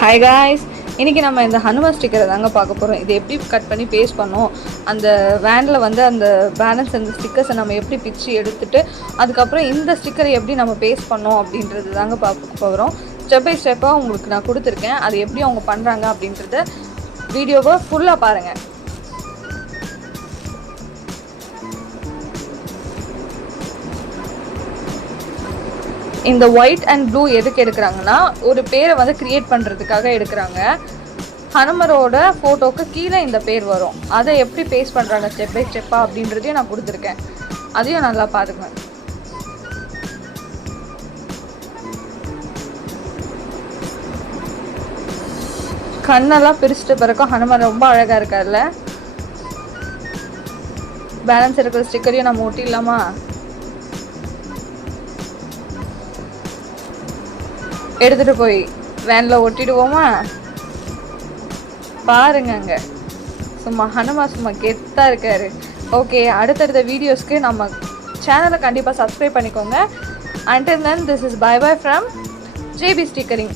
Hi guys, இன்றைக்கி நம்ம இந்த ஹனுமான் ஸ்டிக்கரை தாங்க பார்க்க போகிறோம். இது எப்படி கட் பண்ணி பேஸ்ட் பண்ணோம், அந்த வேனில் வந்து அந்த பேலன்ஸ் அந்த ஸ்டிக்கர்ஸை நம்ம எப்படி பிச்சு எடுத்துகிட்டு அதுக்கப்புறம் இந்த ஸ்டிக்கரை எப்படி நம்ம பேஸ்ட் பண்ணோம் அப்படின்றது தாங்க பார்க்க போகிறோம். ஸ்டெப் பை ஸ்டெப்பாக உங்களுக்கு நான் கொடுத்துருக்கேன். அது எப்படி அவங்க பண்ணுறாங்க அப்படின்றத வீடியோவை ஃபுல்லாக பாருங்கள். இந்த ஒயிட் அண்ட் ப்ளூ எதுக்கு எடுக்கிறாங்கன்னா, ஒரு பேரை வந்து கிரியேட் பண்ணுறதுக்காக எடுக்கிறாங்க. ஹனுமரோட ஃபோட்டோவுக்கு கீழே இந்த பேர் வரும். அதை எப்படி பேஸ்ட் பண்ணுறாங்க ஸ்டெப் பை ஸ்டெப்பாக அப்படின்றதையும் நான் கொடுத்துருக்கேன். அதையும் நல்லா பாருங்க. கண்ணெல்லாம் பிரிச்சுட்டு பிறக்கும் ஹனுமன் ரொம்ப அழகாக இருக்கார்ல. பேலன்ஸ் இருக்கிற ஸ்டிக்கரையும் நம்ம ஒட்டிடலாமா? எடுத்துகிட்டு போய் வேனில் ஒட்டிடுவோமா? பாருங்க, அங்கே சும்மா ஹனுமான் சும்மா கெத்தாக இருக்காரு. ஓகே, அடுத்தடுத்த வீடியோஸ்க்கு நம்ம சேனலை கண்டிப்பாக சப்ஸ்கிரைப் பண்ணிக்கோங்க. Until then, this is bye bye from JB Stickering.